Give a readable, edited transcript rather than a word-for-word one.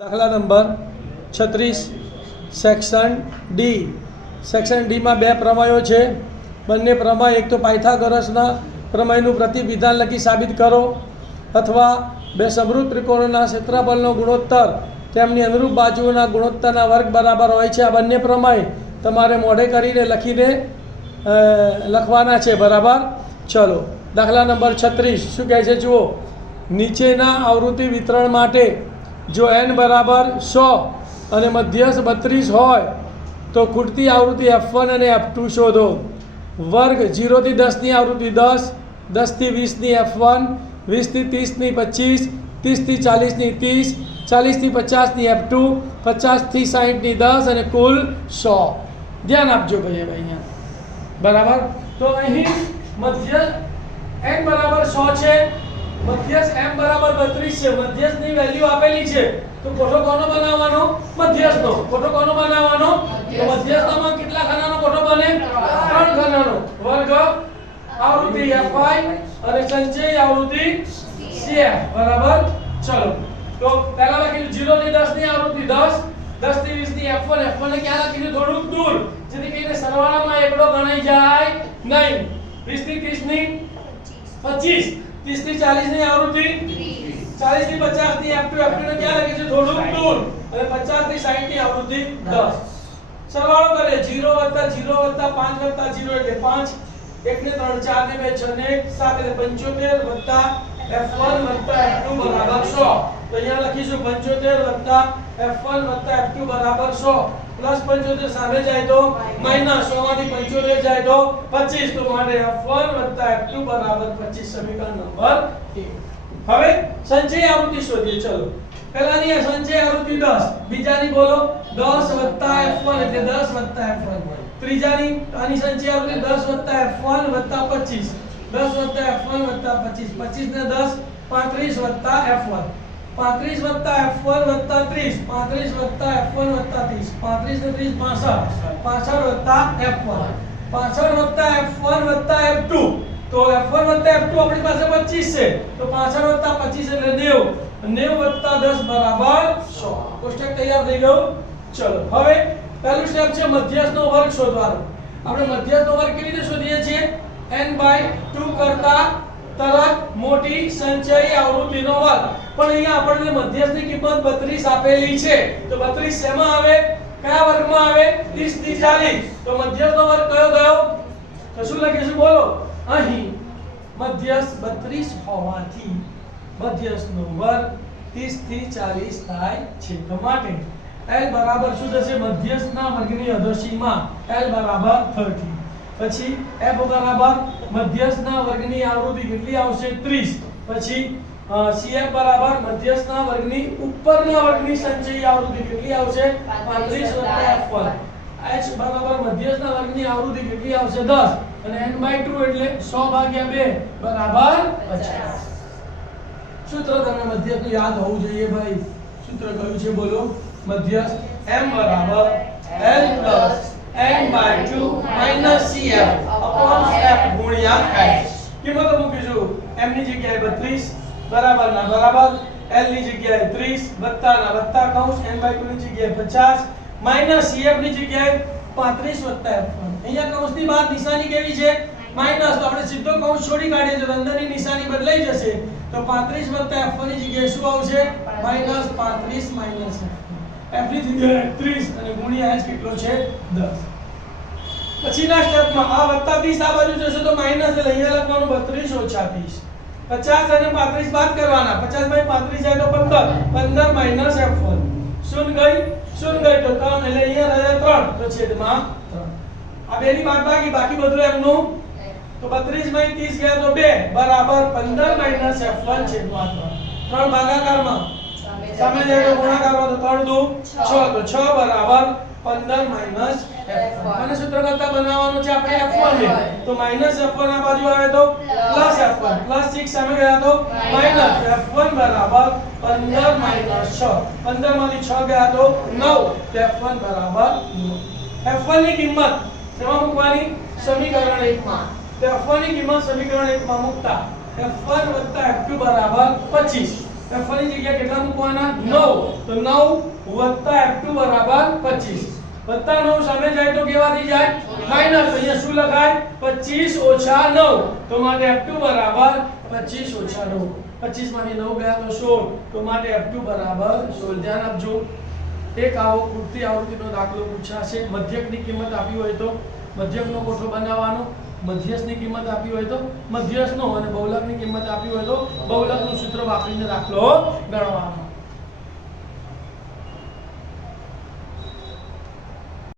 દાખલા number 36 section D. Section ડીમાં બે પ્રમેયો છે. બંને પ્રમેય, એક તો પાયથાગોરસના પ્રમેયનું પ્રતિવિધાન લખી સાબિત કરો, અથવા બે સમરૂપ ત્રિકોણોના ક્ષેત્રફળનો ગુણોત્તર તેમની અનુરૂપ બાજુઓના ગુણોત્તરના વર્ગ બરાબર હોય છે. આ બંને પ્રમેય તમારે મોઢે કરીને લખીને લખવાના છે. બરાબર? ચલો, દાખલા નંબર 36 શું કહે છે જુઓ. નીચેના આવૃત્તિ વિતરણ માટે જો n બરાબર 100 અને મધ્યસ્થ 32 હોય તો ખૂટતી આવૃત્તિ f1 અને f2 શોધો. વર્ગ 0 થી 10 ની આવૃત્તિ 10, 10 થી 20 ની f1, 20 થી 30 ની 25, 30 થી 40 ની 30, 40 થી 50 ની f2, 50 થી 60 ની 10 અને કુલ 100. ધ્યાન આપજો ભાઈ અહીંયા. બરાબર? તો અહીં મધ્યસ્થ n બરાબર 100 છે, મધ્યસ્થ m બરાબર 32 છે. મધ્યસ્થની વેલ્યુ આપેલી છે તો કોઠો કોનો બનાવવાનો? મધ્યસ્થનો. કોઠો કોનો બનાવવાનો? તો મધ્યસ્થમાં કેટલા ખાનાનો કોઠો બને? 3 ખાનાનો. વર્ગ આવૃત્તિ fi અને સંચય આવૃત્તિ cf. બરાબર? ચલો, તો પહેલા લખીશું 0 થી 10 ની આવૃત્તિ 10, 10 થી 20 ની f1. f1 ને ક્યાં લખીશું? થોડુંક દૂર, જેથી કરીને સરવાળામાં એકડો ગણાઈ જાય નહીં. 20 થી 30 ની 25, 30 થી 40 ની આવૃત્તિ 40 થી 50 ની f2. f2 ને ક્યાં લખી છે? થોડુંક દૂર. અને 50 થી 60 ની આવૃત્તિ 10. સરવાળો કરે 0 0 5 0 એટલે 5, 1 ને 3 4 ને 2 6 ને 7 એટલે 75 f1 f2 બરાબર 100. તો અહીંયા લખીશું 75 f1 f2 બરાબર 100. પ્લસ 75 સામે જાય તો માઈનસ 100 માંથી 75 જાય તો 25. તો માટે f1 f2 બરાબર 25. સમીકરણ નંબર 1. હવે સંચય આવૃત્તિ શોધીએ. ચલો, પહેલાની સંચય આવૃત્તિ 10, બીજાની બોલો 10 f1 એટલે 10 f1. ત્રીજાની આની સંચય આવૃત્તિ 10 f1 25, 10 f1 25, 25 ને 10 35 f1, 35 f1 30, 35 f1 30, 35 ને 30 65, 65 f1, 65 f1 f2. તો f1 f2 આપણી પાસે 25 છે, તો 65 25 એટલે 90, 90 10 બરાબર 100. કોષ્ટક તૈયાર થઈ ગયું. ચલો, હવે પહેલું સ્ટેપ છે મધ્યસ્થનો વર્ગ શોધવાનો. આપણે મધ્યસ્થનો વર્ગ કેવી રીતે શોધીએ છીએ? n/2 કરતા તરત મોટી સંચય આવૃત્તિનો વર્ગ. પણ અહીંયા આપણને મધ્યસ્થની કિંમત 32 આપેલી છે, તો 32 શેમાં આવે? કયા વર્ગમાં આવે? 30 થી 40. તો મધ્યસ્થનો વર્ગ કયો ગયો? તો શું લખીશું બોલો? અહીં મધ્યસ્થ 32 હોવાથી મધ્યસ્થનો વર્ગ 30 થી 40 થાય છે. તો માટે l બરાબર શું થશે? મધ્યસ્થના વર્ગની અધોસીમા l બરાબર 30. પછી f બરાબર મધ્યસ્થના વર્ગની આવૃત્તિ કેટલી આવશે? 30. પછી cf બરાબર મધ્યસ્થના વર્ગની ઉપરના વર્ગની સંચયી આવૃત્તિ કેટલી આવશે? 35 f1. h બરાબર મધ્યસ્થના વર્ગની આવૃત્તિ કેટલી આવશે? 10. અને n/2 એટલે 100/2 બરાબર 50. સૂત્ર તમને મધ્યસ્થનું યાદ હોવું જોઈએ ભાઈ. સૂત્ર કયું છે બોલો? મધ્યસ્થ m બરાબર l n/2 cf f ગુણ્યા h. કિંમતો મૂકીશું. m ની જગ્યાએ 32 બરાબર ના બરાબર, l ની જગ્યાએ 30 વત્તા ના વત્તા કૌંસ, n/2 ની જગ્યાએ 50 માઈનસ cf ની જગ્યાએ 35 f1. અહીંયા કૌંસની બહાર નિશાની કેવી છે? માઈનસ. તો આપણે સીધો કૌંસ છોડી કાઢીએ તો અંદરની નિશાની બદલાઈ જશે. તો 35 f1 ની જગ્યાએ શું આવશે? માઈનસ 35 માઈનસ f ની જગ્યાએ 30 અને ગુણ્યા h કેટલો છે? 10. પછીના સ્ટેપમાં આ વત્તા 30 આ બાજુ જશે તો માઈનસ, એટલે અહીંયા લખવાનું 32 ઓછા 30. 50 અને 35 બાદ કરવાના. 50 માંથી 35 જાય તો 15, 15 માઈનસ f1. શૂન્ય ગઈ, શૂન્ય ગઈ તો 3, એટલે અહીંયા રહ્યા 3, તો છેદમાં 3. આ બેની બાદબાકી, બાકી બધું એમનું. તો 32 માંથી 30 ગયા તો 2 બરાબર 15 માઈનસ f1 છેદમાં 3. 3 ભાગાકારમાં સામે જાય તો ગુણાકારમાં, તો 3 દુ 6, તો 6 બરાબર 15 માઈનસ f1. અને સૂત્ર કરતા બનાવવાનું છે આપણે f1 ને. તો માઈનસ f1 આ બાજુ આવે તો પ્લસ f1, પ્લસ 6 સામે ગયા તો માઈનસ f1 બરાબર 15 માઈનસ 6. 15 માંથી 6 ગયા તો 9, તો f1 બરાબર 9. f1 ની કિંમત શેમાં મૂકવાની? સમીકરણ 1 માં. તો f1 ની કિંમત સમીકરણ 1 માં મૂકતા f1 f2 બરાબર 25. F1 ની જગ્યાએ કેટલા મૂકવાના 9 તો 9 + F2 = 25 વત્તા 9 સામે જાય તો કેવા થઈ જાય માઈનસ અહીંયા શું લખાય 25 - 9 તો માટે F2 = 25 - 9 25 માંથી 9 ગયા તો 16 તો માટે F2 = 16 ધ્યાન આપજો એક આવો કૃતિ આવૃત્તિનો દાખલો પૂછાશે મધ્યકની કિંમત આપી હોય તો મધ્યકનો કોઠો બનાવવાનો મધ્યસ્થની કિંમત આપી હોય તો મધ્યસ્થનો અને બહુલકની કિંમત આપી હોય તો બહુલકનું સૂત્ર વાપરીને દાખલો ગણવાનો